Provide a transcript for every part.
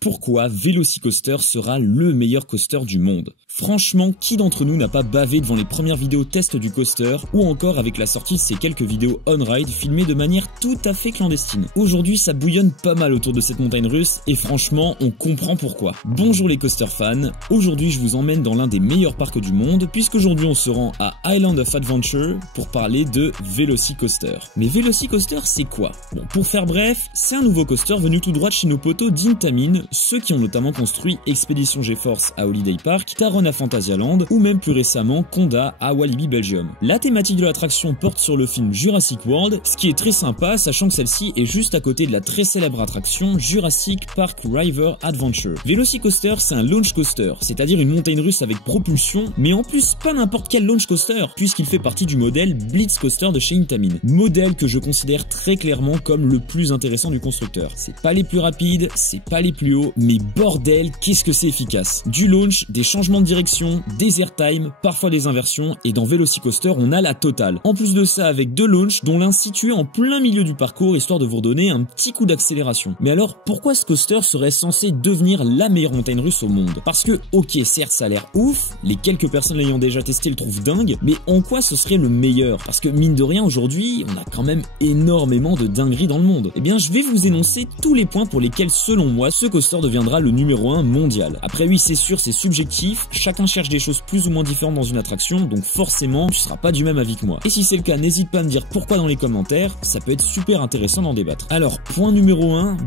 Pourquoi Velocicoaster sera le meilleur coaster du monde? Franchement, qui d'entre nous n'a pas bavé devant les premières vidéos test du coaster ou encore avec la sortie de ces quelques vidéos on-ride filmées de manière tout à fait clandestine? Aujourd'hui, ça bouillonne pas mal autour de cette montagne russe et franchement, on comprend pourquoi. Bonjour les coaster fans, aujourd'hui je vous emmène dans l'un des meilleurs parcs du monde puisqu'aujourd'hui on se rend à Island of Adventure pour parler de Velocicoaster. Mais Velocicoaster c'est quoi? Bon, pour faire bref, c'est un nouveau coaster venu tout droit de chez nos potos d'Intamin, ceux qui ont notamment construit Expedition GeForce à Holiday Park, Taron à Phantasialand ou même plus récemment Conda à Walibi Belgium. La thématique de l'attraction porte sur le film Jurassic World, ce qui est très sympa sachant que celle-ci est juste à côté de la très célèbre attraction Jurassic Park River Adventure. Velocicoaster c'est un launch coaster, c'est-à-dire une montagne russe avec propulsion, mais en plus pas n'importe quel launch coaster puisqu'il fait partie du modèle Blitz Coaster de chez Intamin. Modèle que je considère très clairement comme le plus intéressant du constructeur. C'est pas les plus rapides, c'est pas les plus hauts, mais bordel, qu'est-ce que c'est efficace. Du launch, des changements de direction, des airtime, parfois des inversions, et dans Velocicoaster, on a la totale. En plus de ça, avec deux launchs, dont l'un situé en plein milieu du parcours, histoire de vous redonner un petit coup d'accélération. Mais alors, pourquoi ce coaster serait censé devenir la meilleure montagne russe au monde? Parce que, ok, certes, ça a l'air ouf, les quelques personnes l'ayant déjà testé le trouvent dingue, mais en quoi ce serait le meilleur? Parce que, mine de rien, aujourd'hui, on a quand même énormément de dingueries dans le monde. Eh bien, je vais vous énoncer tous les points pour lesquels, selon moi, ce coaster deviendra le numéro 1 mondial. Après oui, c'est sûr, c'est subjectif, chacun cherche des choses plus ou moins différentes dans une attraction, donc forcément, tu seras pas du même avis que moi. Et si c'est le cas, n'hésite pas à me dire pourquoi dans les commentaires, ça peut être super intéressant d'en débattre. Alors, point numéro 1,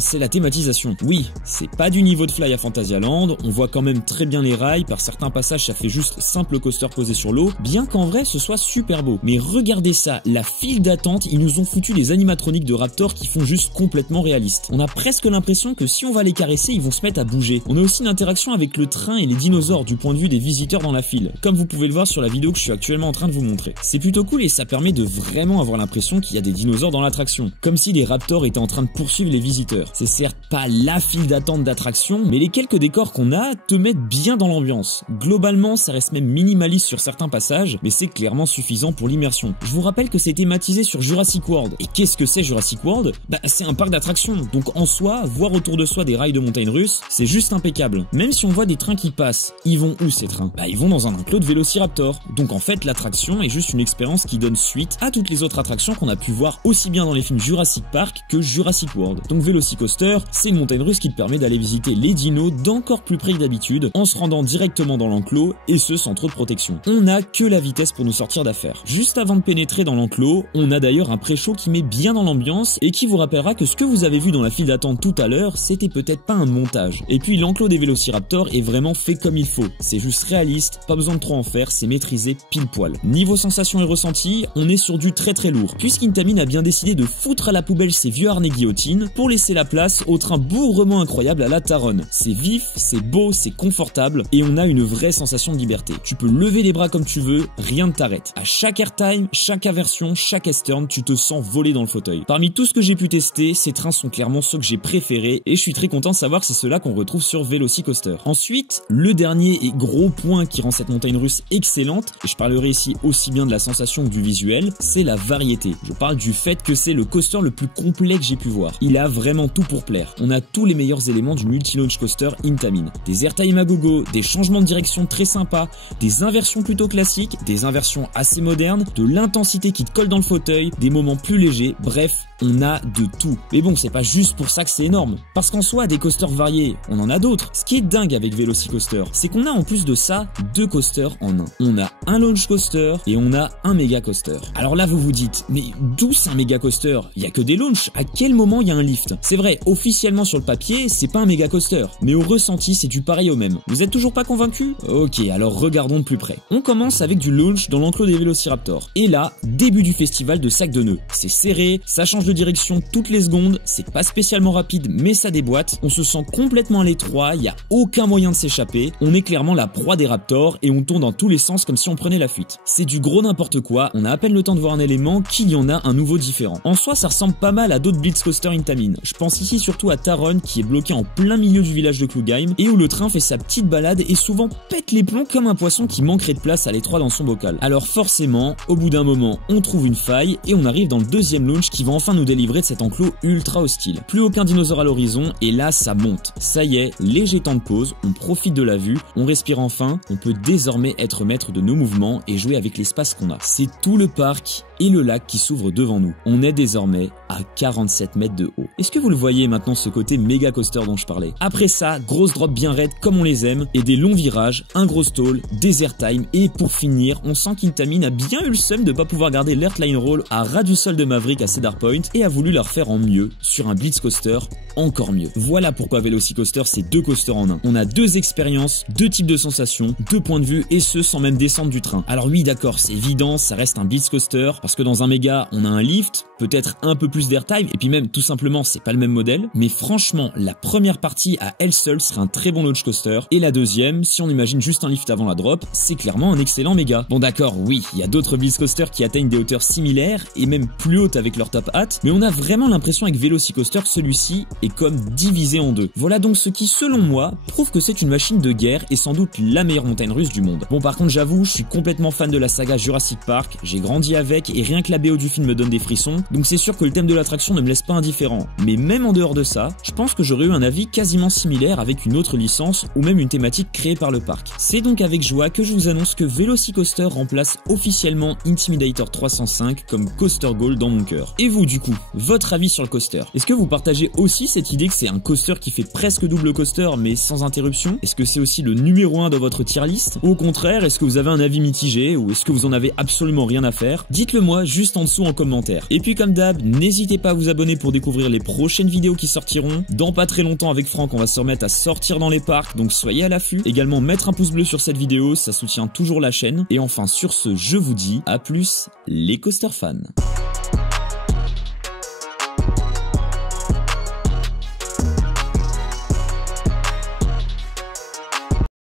c'est la thématisation. Oui, c'est pas du niveau de Fly à Phantasialand, on voit quand même très bien les rails, par certains passages ça fait juste simple coaster posé sur l'eau, bien qu'en vrai ce soit super beau. Mais regardez ça, la file d'attente, ils nous ont foutu des animatroniques de Raptor qui font juste complètement réalistes. On a presque l'impression que si on va les caresser, ils vont se mettre à bouger. On a aussi une interaction avec le train et les dinosaures du point de vue des visiteurs dans la file, comme vous pouvez le voir sur la vidéo que je suis actuellement en train de vous montrer. C'est plutôt cool et ça permet de vraiment avoir l'impression qu'il y a des dinosaures dans l'attraction, comme si des raptors étaient en train de poursuivre les visiteurs. C'est certes pas la file d'attente d'attraction, mais les quelques décors qu'on a te mettent bien dans l'ambiance. Globalement, ça reste même minimaliste sur certains passages, mais c'est clairement suffisant pour l'immersion. Je vous rappelle que c'est thématisé sur Jurassic World. Et qu'est-ce que c'est Jurassic World? C'est un parc d'attractions, donc en soi, voir autour de soi des rails de montagne russe, c'est juste impeccable. Même si on voit des trains qui passent, ils vont où ces trains? Ils vont dans un enclos de Vélociraptor. Donc en fait, l'attraction est juste une expérience qui donne suite à toutes les autres attractions qu'on a pu voir aussi bien dans les films Jurassic Park que Jurassic World. Donc Velocicoaster, c'est une montagne russe qui te permet d'aller visiter les dinos d'encore plus près que d'habitude, en se rendant directement dans l'enclos, et ce sans trop de protection. On n'a que la vitesse pour nous sortir d'affaire. Juste avant de pénétrer dans l'enclos, on a d'ailleurs un pré-show qui met bien dans l'ambiance et qui vous rappellera que ce que vous avez vu dans la file d'attente tout à l'heure, c'était peut-être pas un montage. Et puis l'enclos des Vélociraptors est vraiment fait comme il faut. C'est juste réaliste, pas besoin de trop en faire, c'est maîtrisé pile poil. Niveau sensation et ressenti, on est sur du très lourd, puisqu'Intamin a bien décidé de foutre à la poubelle ses vieux harnais guillotine pour laisser la place au train bougrement incroyable à la Taron. C'est vif, c'est beau, c'est confortable et on a une vraie sensation de liberté. Tu peux lever les bras comme tu veux, rien ne t'arrête. À chaque airtime, chaque aversion, chaque S-turn, tu te sens voler dans le fauteuil. Parmi tout ce que j'ai pu tester, ces trains sont clairement ceux que j'ai préférés et je suis très content de savoir que c'est ceux-là qu'on retrouve sur Velocicoaster. Ensuite, le dernier et gros point qui rend cette montagne russe excellente, et je parlerai ici aussi bien de la sensation que du visuel, c'est la variété. Je parle du fait que c'est le coaster le plus complet que j'ai pu voir. Il a vraiment tout pour plaire. On a tous les meilleurs éléments du multi-launch coaster Intamin. Des airtime à gogo, des changements de direction très sympas, des inversions plutôt classiques, des inversions assez modernes, de l'intensité qui te colle dans le fauteuil, des moments plus légers, bref, on a de tout. Mais bon, c'est pas juste pour ça que c'est énorme. Parce qu'en soi, des coasters variés, on en a d'autres. Ce qui est dingue avec Velocicoaster, c'est qu'on a en plus de ça, deux coasters en un. On a un launch coaster et on a un méga coaster. Alors là, vous vous dites, mais d'où c'est un méga coaster? Il y a que des launchs. À quel moment il y a un lift? C'est vrai, officiellement sur le papier, c'est pas un méga coaster. Mais au ressenti, c'est du pareil au même. Vous êtes toujours pas convaincu? Ok, alors regardons de plus près. On commence avec du launch dans l'enclos des Vélociraptors. Et là, début du festival de sac de nœuds. C'est serré, ça change de direction toutes les secondes, c'est pas spécialement rapide mais ça déboîte, on se sent complètement à l'étroit, il y a aucun moyen de s'échapper, on est clairement la proie des raptors et on tourne dans tous les sens comme si on prenait la fuite. C'est du gros n'importe quoi, on a à peine le temps de voir un élément qu'il y en a un nouveau différent. En soi ça ressemble pas mal à d'autres Blitz Coaster Intamin, je pense ici surtout à Taron qui est bloqué en plein milieu du village de Klugheim et où le train fait sa petite balade et souvent pète les plombs comme un poisson qui manquerait de place à l'étroit dans son bocal. Alors forcément, au bout d'un moment, on trouve une faille et on arrive dans le deuxième launch qui va enfin nous délivrer de cet enclos ultra hostile. Plus aucun dinosaure à l'horizon et là là ça monte. Ça y est, léger temps de pause, on profite de la vue, on respire enfin, on peut désormais être maître de nos mouvements et jouer avec l'espace qu'on a. C'est tout le parc et le lac qui s'ouvre devant nous. On est désormais à 47 mètres de haut. Est-ce que vous le voyez maintenant, ce côté méga coaster dont je parlais? Après ça, grosse drop bien raide comme on les aime et des longs virages, un gros stall, des airtime et pour finir, on sent qu'Intamin a bien eu le seum de pas pouvoir garder l'airline roll à ras du sol de Maverick à Cedar Point et a voulu leur faire en mieux sur un blitz coaster encore mieux. Voilà pourquoi Velocicoaster c'est deux coasters en un. On a deux expériences, deux types de sensations, deux points de vue et ce sans même descendre du train. Alors oui d'accord, c'est évident, ça reste un blitz coaster parce que dans un méga on a un lift, peut-être un peu plus d'airtime et puis même tout simplement c'est pas le même modèle, mais franchement la première partie à elle seule serait un très bon launch coaster et la deuxième, si on imagine juste un lift avant la drop, c'est clairement un excellent méga. Bon d'accord, oui, il y a d'autres blitz coasters qui atteignent des hauteurs similaires et même plus hautes avec leur top hat, mais on a vraiment l'impression avec Velocicoaster que celui-ci est comme divisé en deux. Voilà donc ce qui, selon moi, prouve que c'est une machine de guerre et sans doute la meilleure montagne russe du monde. Bon par contre j'avoue, je suis complètement fan de la saga Jurassic Park, j'ai grandi avec et rien que la BO du film me donne des frissons, donc c'est sûr que le thème de l'attraction ne me laisse pas indifférent. Mais même en dehors de ça, je pense que j'aurais eu un avis quasiment similaire avec une autre licence ou même une thématique créée par le parc. C'est donc avec joie que je vous annonce que Velocicoaster remplace officiellement Intimidator 305 comme Coaster Gold dans mon cœur. Et vous du coup, votre avis sur le coaster? Est-ce que vous partagez aussi cette idée que c'est un coaster qui fait presque double coaster mais sans interruption? Est-ce que c'est aussi le numéro 1 dans votre tier list? Ou au contraire, est-ce que vous avez un avis mitigé ou est-ce que vous en avez absolument rien à faire? Dites-le moi juste en dessous en commentaire. Et puis comme d'hab, n'hésitez pas à vous abonner pour découvrir les prochaines vidéos qui sortiront. Dans pas très longtemps avec Franck, on va se remettre à sortir dans les parcs, donc soyez à l'affût. Également mettre un pouce bleu sur cette vidéo, ça soutient toujours la chaîne. Et enfin sur ce, je vous dis à plus les coaster fans.